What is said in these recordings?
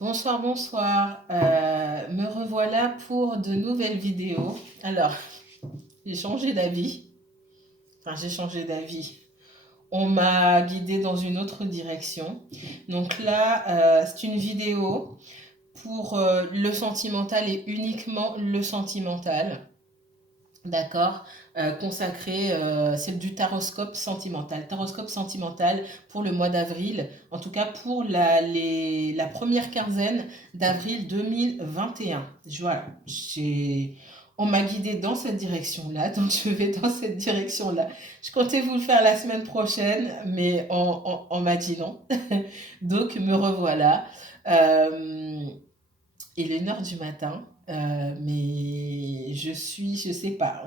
Bonsoir, bonsoir. Me revoilà pour de nouvelles vidéos. Alors, j'ai changé d'avis. Enfin, j'ai changé d'avis. On m'a guidée dans une autre direction. Donc là, c'est une vidéo pour le sentimental et uniquement le sentimental. D'accord, consacré, c'est du taroscope sentimental. Taroscope sentimental pour le mois d'avril, en tout cas pour la première quinzaine d'avril 2021. Voilà, on m'a guidé dans cette direction-là, donc je vais dans cette direction-là. Je comptais vous le faire la semaine prochaine, mais on m'a dit non. Donc me revoilà. Euh, il est 1 heure du matin, mais je sais pas,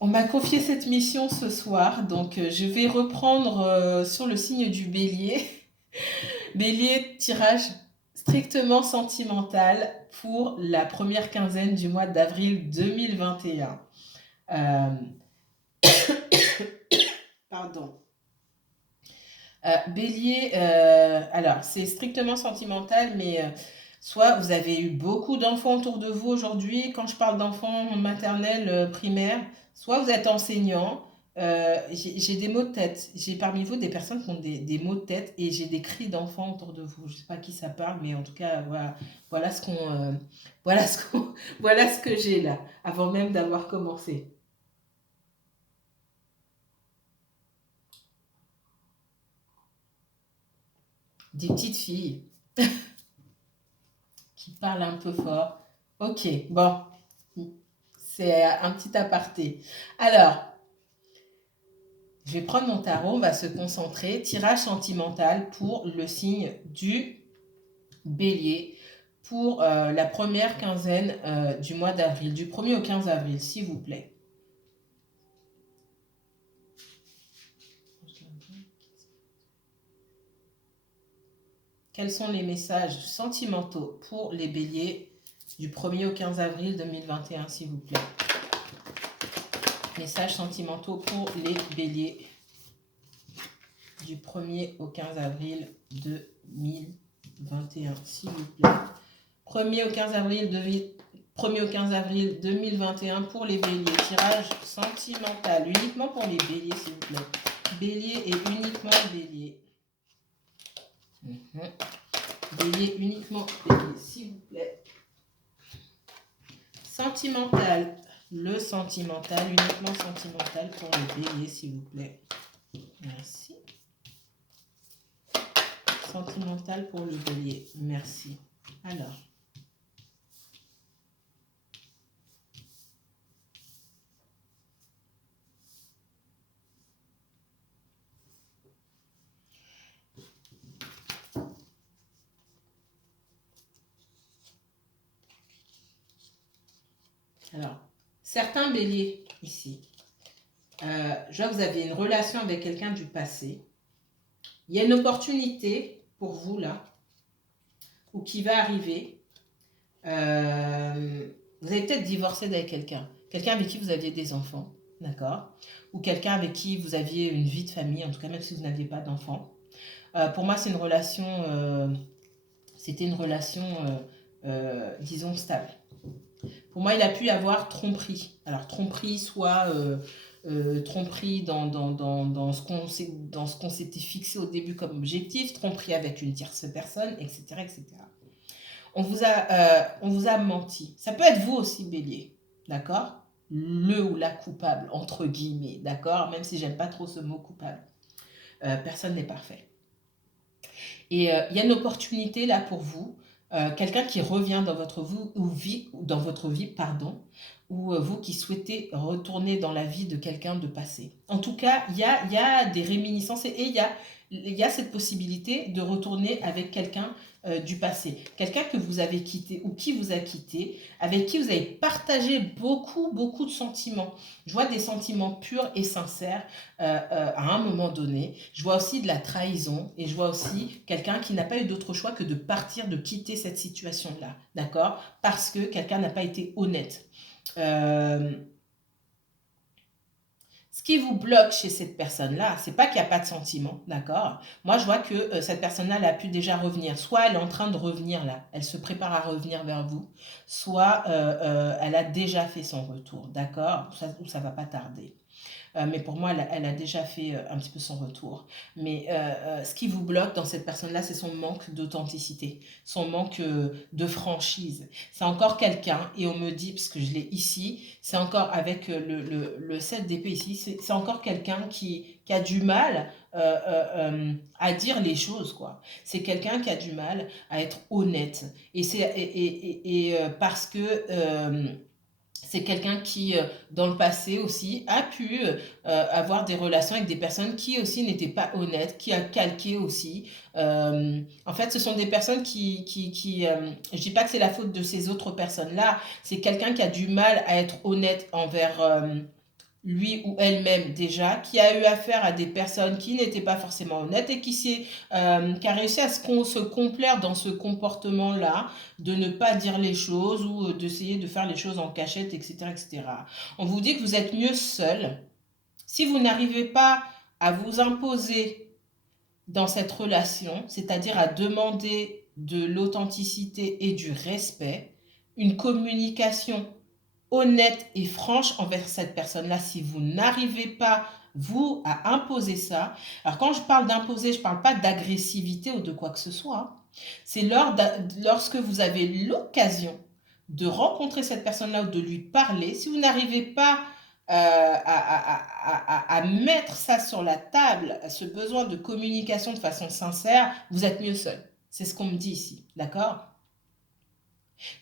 on m'a confié cette mission ce soir, donc je vais reprendre sur le signe du bélier. Bélier, tirage strictement sentimental pour la première quinzaine du mois d'avril 2021. Pardon. Bélier, alors c'est strictement sentimental, mais soit vous avez eu beaucoup d'enfants autour de vous aujourd'hui. Quand je parle d'enfants maternels, primaires, soit vous êtes enseignant. J'ai des maux de tête. J'ai parmi vous des personnes qui ont des maux de tête et j'ai des cris d'enfants autour de vous. Je ne sais pas à qui ça parle, mais en tout cas, voilà ce qu'on, voilà voilà ce que j'ai là, avant même d'avoir commencé. Des petites filles qui parlent un peu fort. Ok, bon, c'est un petit aparté. Alors, je vais prendre mon tarot, on va se concentrer. Tirage sentimental pour le signe du bélier pour la première quinzaine du mois d'avril, du 1er au 15 avril, s'il vous plaît. Quels sont les messages sentimentaux pour les béliers du 1er au 15 avril 2021, s'il vous plaît? Messages sentimentaux pour les béliers du 1er au 15 avril 2021, s'il vous plaît. 1er au 15 avril, 1er au 15 avril 2021 pour les béliers. Tirage sentimental, uniquement pour les béliers, s'il vous plaît. Bélier et uniquement bélier. Bélier, uniquement bélier, s'il vous plaît. Sentimental, le sentimental, uniquement sentimental pour les béliers, s'il vous plaît. Merci. Sentimental pour le bélier, merci. Alors. Alors, certains béliers ici, je vois que vous avez une relation avec quelqu'un du passé. Il y a une opportunité pour vous là, ou qui va arriver. Vous allez peut-être divorcer avec quelqu'un. Quelqu'un avec qui vous aviez des enfants, d'accord? Ou quelqu'un avec qui vous aviez une vie de famille, en tout cas même si vous n'aviez pas d'enfants. Pour moi, c'est une relation, c'était une relation, disons, stable. Pour moi, il a pu y avoir tromperie. Alors, tromperie, soit tromperie dans ce qu'on s'était fixé au début comme objectif, tromperie avec une tierce personne, etc. etc. On vous a menti. Ça peut être vous aussi, bélier, d'accord? Le ou la coupable, entre guillemets, d'accord? Même si j'aime pas trop ce mot coupable. Personne n'est parfait. Et il y a une opportunité là pour vous, quelqu'un qui revient dans votre vie, pardon, ou vous qui souhaitez retourner dans la vie de quelqu'un de passé. En tout cas, il y a des réminiscences et il y a cette possibilité de retourner avec quelqu'un du passé. Quelqu'un que vous avez quitté ou qui vous a quitté, avec qui vous avez partagé beaucoup, beaucoup de sentiments. Je vois des sentiments purs et sincères à un moment donné. Je vois aussi de la trahison et je vois aussi quelqu'un qui n'a pas eu d'autre choix que de partir, de quitter cette situation-là, d'accord? Parce que quelqu'un n'a pas été honnête. Euh, Ce qui vous bloque chez cette personne-là, c'est pas qu'il n'y a pas de sentiment, d'accord? Moi, je vois que cette personne-là, elle a pu déjà revenir. Soit elle est en train de revenir là, elle se prépare à revenir vers vous, soit elle a déjà fait son retour, d'accord? Ou ça va pas tarder. Mais pour moi, elle a déjà fait un petit peu son retour. Mais ce qui vous bloque dans cette personne-là, c'est son manque d'authenticité, son manque de franchise. C'est encore quelqu'un, et on me dit, parce que je l'ai ici, c'est encore avec le 7 d'épée ici, c'est encore quelqu'un qui a du mal à dire les choses, quoi. C'est quelqu'un qui a du mal à être honnête. Parce que c'est quelqu'un qui, dans le passé aussi, a pu avoir des relations avec des personnes qui aussi n'étaient pas honnêtes, qui a calqué aussi. En fait, ce sont des personnes je dis pas que c'est la faute de ces autres personnes-là, c'est quelqu'un qui a du mal à être honnête envers lui ou elle-même déjà, qui a eu affaire à des personnes qui n'étaient pas forcément honnêtes et qui a réussi à se complaire dans ce comportement-là, de ne pas dire les choses ou d'essayer de faire les choses en cachette, etc., etc. On vous dit que vous êtes mieux seul. Si vous n'arrivez pas à vous imposer dans cette relation, c'est-à-dire à demander de l'authenticité et du respect, une communication honnête et franche envers cette personne-là, si vous n'arrivez pas, vous, à imposer ça. Alors quand je parle d'imposer, je ne parle pas d'agressivité ou de quoi que ce soit, hein. C'est lorsque vous avez l'occasion de rencontrer cette personne-là ou de lui parler, si vous n'arrivez pas à mettre ça sur la table, ce besoin de communication de façon sincère, vous êtes mieux seul. C'est ce qu'on me dit ici, d'accord?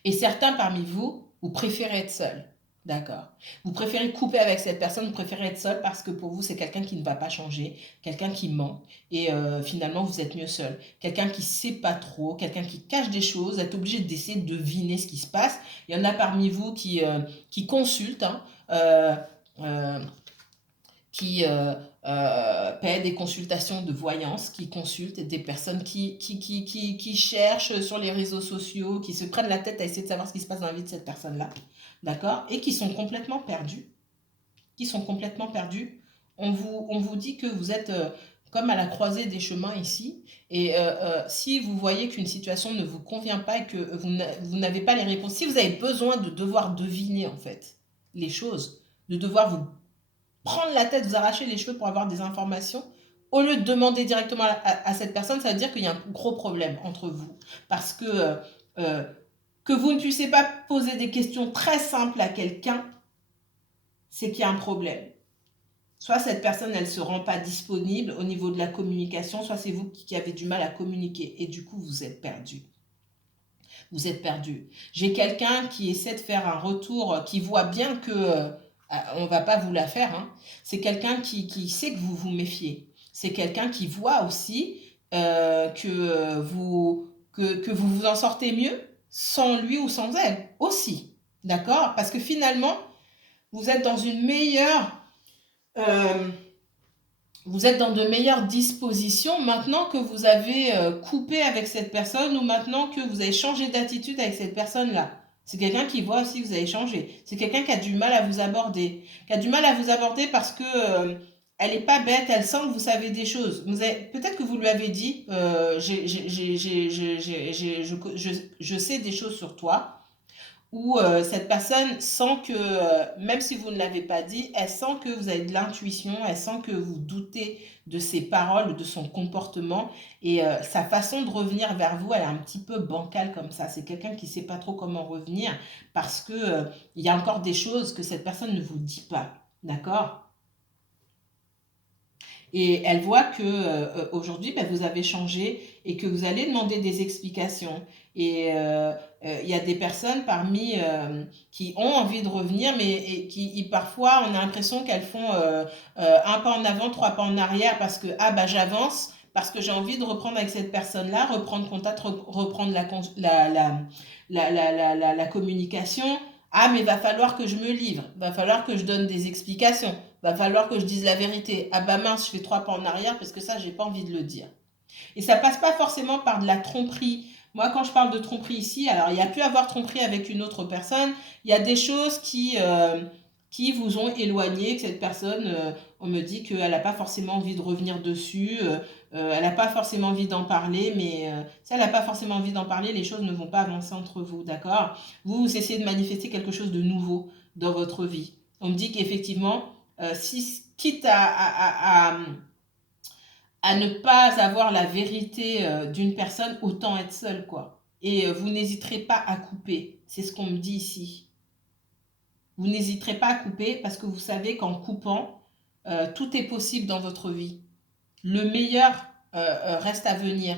Et certains parmi vous, vous préférez être seul. D'accord. Vous préférez couper avec cette personne, vous préférez être seul parce que pour vous, c'est quelqu'un qui ne va pas changer, quelqu'un qui ment. Et finalement, vous êtes mieux seul. Quelqu'un qui ne sait pas trop, quelqu'un qui cache des choses, vous êtes obligé d'essayer de deviner ce qui se passe. Il y en a parmi vous qui consultent, hein, euh, euh, qui paient des consultations de voyance, qui consultent des personnes qui cherchent sur les réseaux sociaux, qui se prennent la tête à essayer de savoir ce qui se passe dans la vie de cette personne-là, d'accord? Et qui sont complètement perdus. Qui sont complètement perdus. On vous dit que vous êtes comme à la croisée des chemins ici. Et si vous voyez qu'une situation ne vous convient pas et que vous n'avez pas les réponses, si vous avez besoin de devoir deviner en fait les choses, de devoir vous prendre la tête, vous arracher les cheveux pour avoir des informations, au lieu de demander directement à cette personne, ça veut dire qu'il y a un gros problème entre vous. Parce que vous ne puissiez pas poser des questions très simples à quelqu'un, c'est qu'il y a un problème. Soit cette personne, elle ne se rend pas disponible au niveau de la communication, soit c'est vous qui avez du mal à communiquer. Et du coup, vous êtes perdu. Vous êtes perdu. J'ai quelqu'un qui essaie de faire un retour, qui voit bien que on ne va pas vous la faire, hein. C'est quelqu'un qui sait que vous vous méfiez. C'est quelqu'un qui voit aussi que vous vous en sortez mieux sans lui ou sans elle aussi. D'accord? Parce que finalement, vous êtes dans une meilleure... euh, vous êtes dans de meilleures dispositions maintenant que vous avez coupé avec cette personne ou maintenant que vous avez changé d'attitude avec cette personne-là. C'est quelqu'un qui voit aussi que vous avez changé. C'est quelqu'un qui a du mal à vous aborder. Qui a du mal à vous aborder parce que elle n'est pas bête, elle sent que vous savez des choses. Peut-être que vous lui avez dit, je sais des choses sur toi, où cette personne sent que, même si vous ne l'avez pas dit, elle sent que vous avez de l'intuition, elle sent que vous doutez de ses paroles, de son comportement, et sa façon de revenir vers vous, elle est un petit peu bancale comme ça. C'est quelqu'un qui ne sait pas trop comment revenir, parce que il y a encore des choses que cette personne ne vous dit pas, d'accord? Et elle voit que aujourd'hui, ben, vous avez changé et que vous allez demander des explications. Et il y a des personnes parmi qui ont envie de revenir, mais parfois on a l'impression qu'elles font un pas en avant, trois pas en arrière parce que ah bah j'avance, parce que j'ai envie de reprendre avec cette personne-là, reprendre contact, reprendre la communication. Ah mais il va falloir que je me livre, il va falloir que je donne des explications. Va falloir que je dise la vérité. Ah bah mince, je fais trois pas en arrière parce que ça, j'ai pas envie de le dire. Et ça passe pas forcément par de la tromperie. Moi, quand je parle de tromperie ici, alors il y a pu avoir tromperie avec une autre personne. Il y a des choses qui vous ont éloigné, que cette personne, on me dit qu'elle n'a pas forcément envie de revenir dessus, elle n'a pas forcément envie d'en parler, mais si elle n'a pas forcément envie d'en parler, les choses ne vont pas avancer entre vous, d'accord? Vous essayez de manifester quelque chose de nouveau dans votre vie. On me dit qu'effectivement, si, quitte à ne pas avoir la vérité d'une personne, autant être seul, quoi. Et vous n'hésiterez pas à couper. C'est ce qu'on me dit ici. Vous n'hésiterez pas à couper parce que vous savez qu'en coupant, tout est possible dans votre vie. Le meilleur reste à venir.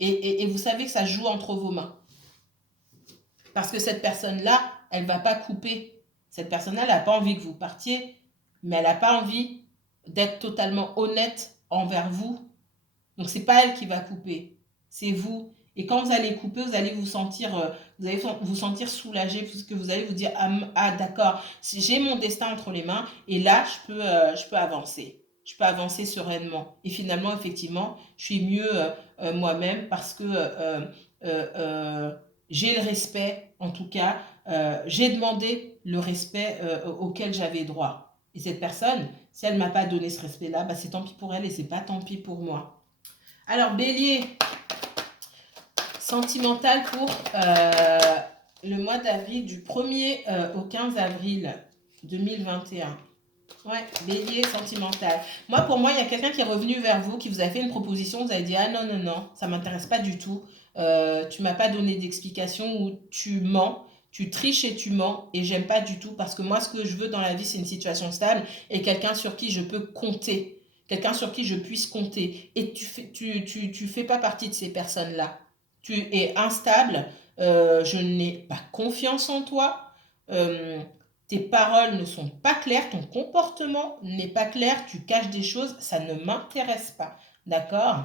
Et vous savez que ça joue entre vos mains. Parce que cette personne-là, elle ne va pas couper. Cette personne-là, elle n'a pas envie que vous partiez, mais elle n'a pas envie d'être totalement honnête envers vous. Donc, ce n'est pas elle qui va couper, c'est vous. Et quand vous allez couper, vous allez vous sentir soulagé, parce que vous allez vous dire, ah d'accord, j'ai mon destin entre les mains, et là, je peux avancer. Je peux avancer sereinement. Et finalement, effectivement, je suis mieux moi-même parce que j'ai le respect, en tout cas, j'ai demandé le respect auquel j'avais droit. Et cette personne, si elle ne m'a pas donné ce respect-là, bah, c'est tant pis pour elle et c'est pas tant pis pour moi. Alors, Bélier, sentimental pour le mois d'avril, du 1er au 15 avril 2021. Ouais, Bélier, sentimental. Pour moi, il y a quelqu'un qui est revenu vers vous, qui vous a fait une proposition, vous avez dit, ah non, non, non, ça ne m'intéresse pas du tout. Tu ne m'as pas donné d'explication, ou tu mens, tu triches et tu mens, et j'aime pas du tout, parce que moi, ce que je veux dans la vie, c'est une situation stable, et quelqu'un sur qui je peux compter. Quelqu'un sur qui je puisse compter. Et tu fais pas partie de ces personnes-là. Tu es instable, je n'ai pas confiance en toi, tes paroles ne sont pas claires, ton comportement n'est pas clair, tu caches des choses, ça ne m'intéresse pas. D'accord?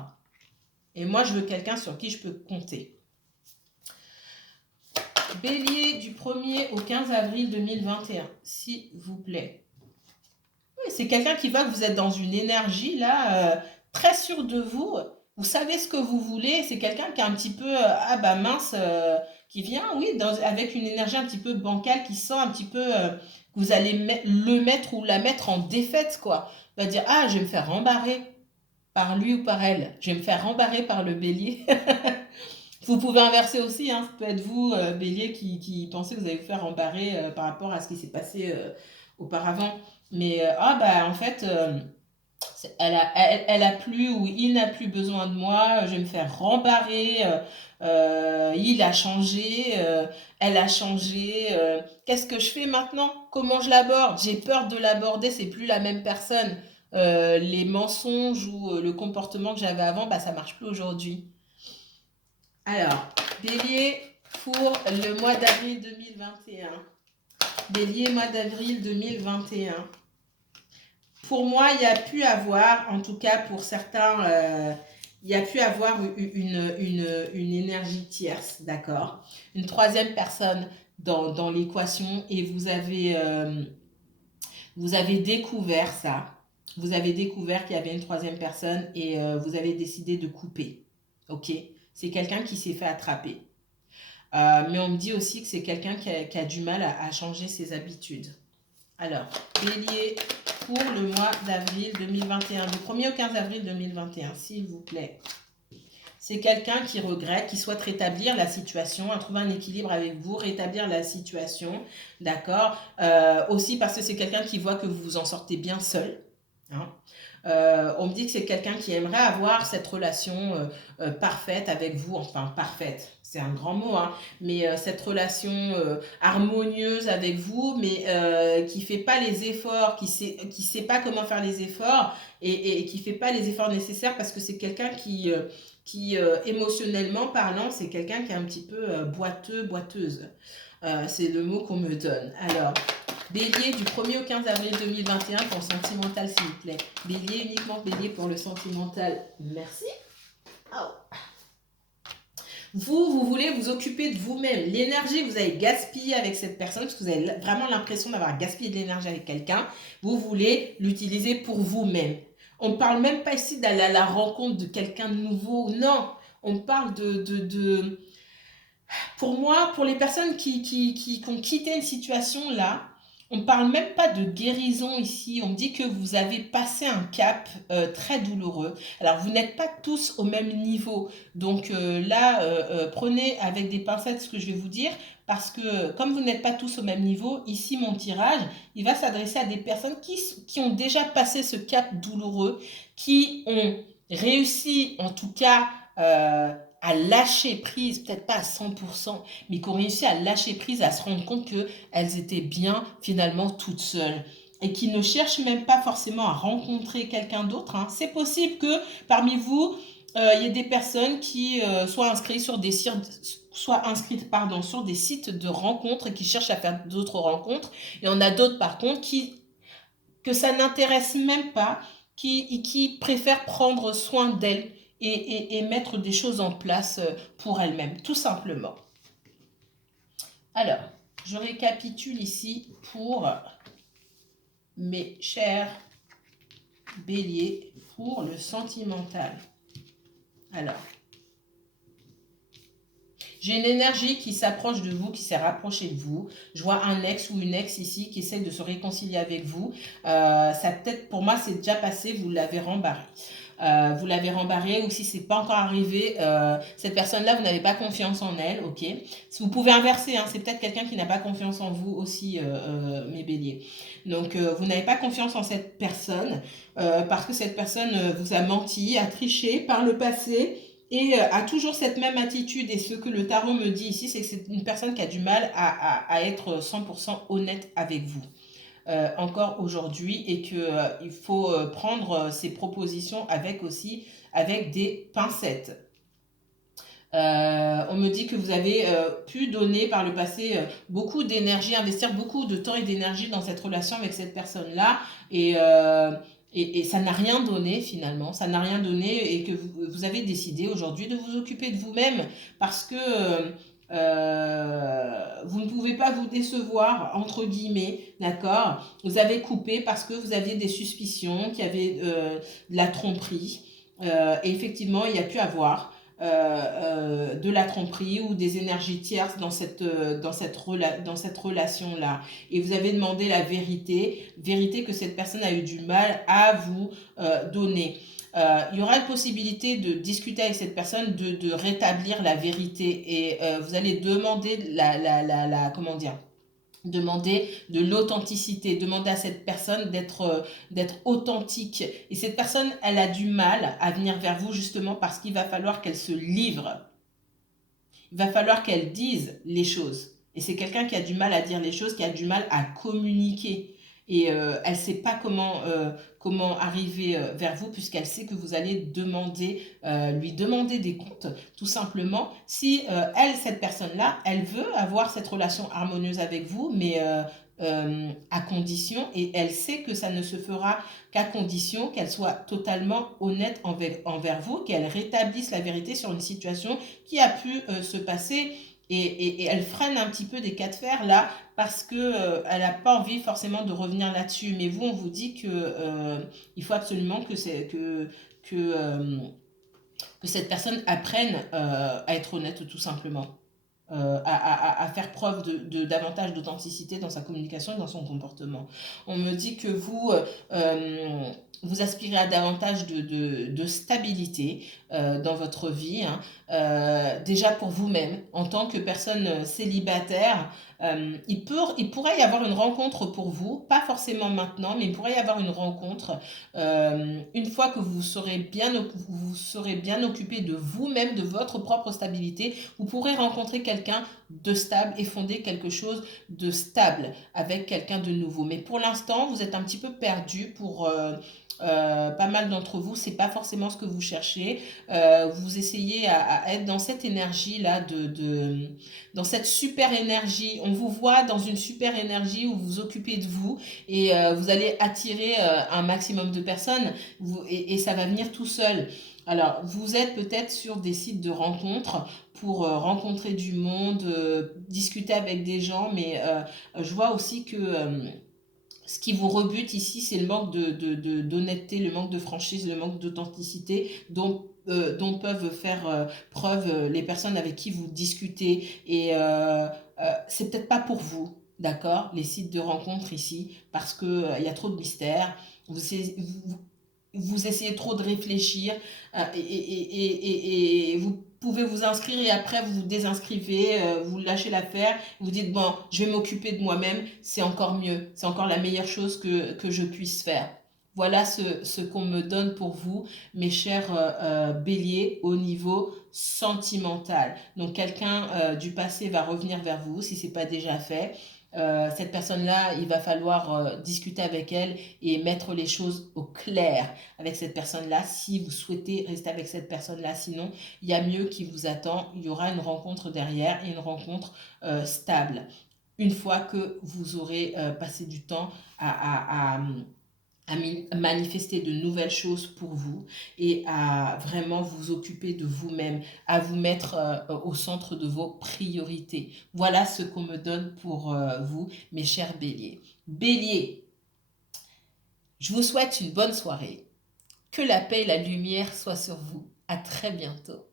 Et moi, je veux quelqu'un sur qui je peux compter. Bélier, du 1er au 15 avril 2021, s'il vous plaît. Oui, c'est quelqu'un qui voit que vous êtes dans une énergie, là, très sûre de vous. Vous savez ce que vous voulez. C'est quelqu'un qui est un petit peu, ah bah mince, qui vient, oui, avec une énergie un petit peu bancale, qui sent un petit peu que vous allez le mettre ou la mettre en défaite, quoi. Il va dire, ah, je vais me faire rembarrer par lui ou par elle. Je vais me faire rembarrer par le bélier. Vous pouvez inverser aussi, hein. Ça peut être vous, bélier, qui pensez que vous allez vous faire rembarrer par rapport à ce qui s'est passé auparavant. Mais, en fait, elle a plus, ou il n'a plus besoin de moi, je vais me faire rembarrer, il a changé, elle a changé, qu'est-ce que je fais maintenant? Comment je l'aborde? J'ai peur de l'aborder, c'est plus la même personne. Les mensonges ou le comportement que j'avais avant, ça marche plus aujourd'hui. Alors, Bélier pour le mois d'avril 2021. Bélier, mois d'avril 2021. Pour moi, il y a pu avoir, en tout cas pour certains, il y a pu avoir une énergie tierce, d'accord? Une troisième personne dans l'équation, et vous avez découvert ça. Vous avez découvert qu'il y avait une troisième personne, et vous avez décidé de couper. Ok? C'est quelqu'un qui s'est fait attraper. Mais on me dit aussi que c'est quelqu'un qui a du mal à changer ses habitudes. Alors, Bélier pour le mois d'avril 2021, du 1er au 15 avril 2021, s'il vous plaît. C'est quelqu'un qui regrette, qui souhaite rétablir la situation, trouver un équilibre avec vous, rétablir la situation, d'accord? Aussi parce que c'est quelqu'un qui voit que vous vous en sortez bien seul. Hein. On me dit que c'est quelqu'un qui aimerait avoir cette relation parfaite avec vous, enfin parfaite, c'est un grand mot, hein, mais cette relation harmonieuse avec vous, mais qui fait pas les efforts, qui sait pas comment faire les efforts, et qui fait pas les efforts nécessaires, parce que c'est quelqu'un qui émotionnellement parlant, c'est quelqu'un qui est un petit peu boiteuse. C'est le mot qu'on me donne. Alors, Bélier du 1er au 15 avril 2021 pour le sentimental, s'il vous plaît. Bélier, uniquement Bélier pour le sentimental. Merci. Oh. Vous voulez vous occuper de vous-même. L'énergie que vous avez gaspillée avec cette personne, parce que vous avez vraiment l'impression d'avoir gaspillé de l'énergie avec quelqu'un, vous voulez l'utiliser pour vous-même. On ne parle même pas ici d'aller à la rencontre de quelqu'un de nouveau. Non, on parle pour moi, pour les personnes qui ont quitté une situation là, On ne parle même pas de guérison ici, on dit que vous avez passé un cap très douloureux. Alors, vous n'êtes pas tous au même niveau, donc là, prenez avec des pincettes ce que je vais vous dire, parce que comme vous n'êtes pas tous au même niveau, ici, mon tirage, il va s'adresser à des personnes qui ont déjà passé ce cap douloureux, qui ont réussi, en tout cas, à lâcher prise, peut-être pas à 100%, mais qui ont réussi à lâcher prise, à se rendre compte que elles étaient bien finalement toutes seules et qui ne cherchent même pas forcément à rencontrer quelqu'un d'autre. Hein. C'est possible que parmi vous, il y ait des personnes qui soient inscrites sur des sur des sites de rencontres et qui cherchent à faire d'autres rencontres. Et on a d'autres par contre que ça n'intéresse même pas, qui préfèrent prendre soin d'elles et mettre des choses en place pour elles-mêmes, tout simplement. Alors, je récapitule ici pour mes chers béliers pour le sentimental. Alors, j'ai une énergie qui s'approche de vous, qui s'est rapprochée de vous. Je vois un ex ou une ex ici qui essaie de se réconcilier avec vous. Ça peut-être, pour moi, c'est déjà passé, vous l'avez rembarré. Vous l'avez rembarré ou si c'est pas encore arrivé, cette personne-là, vous n'avez pas confiance en elle, ok. Si vous pouvez inverser, hein, c'est peut-être quelqu'un qui n'a pas confiance en vous aussi, mes béliers. Donc, vous n'avez pas confiance en cette personne parce que cette personne vous a menti, a triché par le passé et a toujours cette même attitude. Et ce que le tarot me dit ici, c'est que c'est une personne qui a du mal à être 100% honnête avec vous. Encore aujourd'hui et qu'il il faut prendre ces propositions avec des pincettes. On me dit que vous avez pu donner par le passé beaucoup d'énergie, investir beaucoup de temps et d'énergie dans cette relation avec cette personne-là et ça n'a rien donné finalement, ça n'a rien donné et que vous avez décidé aujourd'hui de vous occuper de vous-même parce que vous ne pouvez pas vous décevoir, entre guillemets, d'accord. Vous avez coupé parce que vous aviez des suspicions, qu'il y avait de la tromperie. Et effectivement, il y a pu avoir de la tromperie ou des énergies tierces dans cette relation-là. Et vous avez demandé la vérité que cette personne a eu du mal à vous donner. Il y aura une possibilité de discuter avec cette personne, de rétablir la vérité et vous allez demander comment dire, demander de l'authenticité, demander à cette personne d'être authentique. Et cette personne, elle a du mal à venir vers vous justement parce qu'il va falloir qu'elle se livre. Il va falloir qu'elle dise les choses. Et c'est quelqu'un qui a du mal à dire les choses, qui a du mal à communiquer. Et elle ne sait pas comment arriver vers vous puisqu'elle sait que vous allez lui demander des comptes, tout simplement. Si cette personne-là, elle veut avoir cette relation harmonieuse avec vous, mais à condition, et elle sait que ça ne se fera qu'à condition qu'elle soit totalement honnête envers vous, qu'elle rétablisse la vérité sur une situation qui a pu se passer et elle freine un petit peu des cas de fer là parce que elle n'a pas envie forcément de revenir là-dessus. Mais vous, on vous dit que il faut absolument que cette personne apprenne à être honnête tout simplement. À faire preuve de davantage d'authenticité dans sa communication et dans son comportement. On me dit que vous aspirez à davantage de stabilité dans votre vie, hein. Déjà pour vous-même, en tant que personne célibataire, il pourrait y avoir une rencontre pour vous, pas forcément maintenant, mais il pourrait y avoir une rencontre une fois que vous serez bien occupé de vous-même, de votre propre stabilité, vous pourrez rencontrer quelqu'un de stable et fonder quelque chose de stable avec quelqu'un de nouveau. Mais pour l'instant, vous êtes un petit peu perdu pour pas mal d'entre vous, c'est pas forcément ce que vous cherchez. Vous essayez à être dans cette énergie là, dans cette super énergie. On vous voit dans une super énergie où vous vous occupez de vous et vous allez attirer un maximum de personnes et ça va venir tout seul. Alors, vous êtes peut-être sur des sites de rencontres pour rencontrer du monde, discuter avec des gens, mais je vois aussi que ce qui vous rebute ici, c'est le manque d'honnêteté, le manque de franchise, le manque d'authenticité dont peuvent faire preuve les personnes avec qui vous discutez. Et c'est peut-être pas pour vous. d'accord, les sites de rencontres ici, parce que il y a trop de mystères. Vous essayez trop de réfléchir et vous pouvez vous inscrire et après vous vous désinscrivez, vous lâchez l'affaire, vous dites bon, je vais m'occuper de moi-même, c'est encore mieux, c'est encore la meilleure chose que je puisse faire. Voilà ce qu'on me donne pour vous, mes chers béliers, au niveau sentimental. Donc quelqu'un du passé va revenir vers vous si ce n'est pas déjà fait. Cette personne-là, il va falloir discuter avec elle et mettre les choses au clair avec cette personne-là si vous souhaitez rester avec cette personne-là. Sinon, il y a mieux qui vous attend. Il y aura une rencontre derrière et une rencontre stable. Une fois que vous aurez passé du temps à manifester de nouvelles choses pour vous et à vraiment vous occuper de vous-même, à vous mettre au centre de vos priorités. Voilà ce qu'on me donne pour vous, mes chers béliers. Bélier, je vous souhaite une bonne soirée. Que la paix et la lumière soient sur vous. À très bientôt.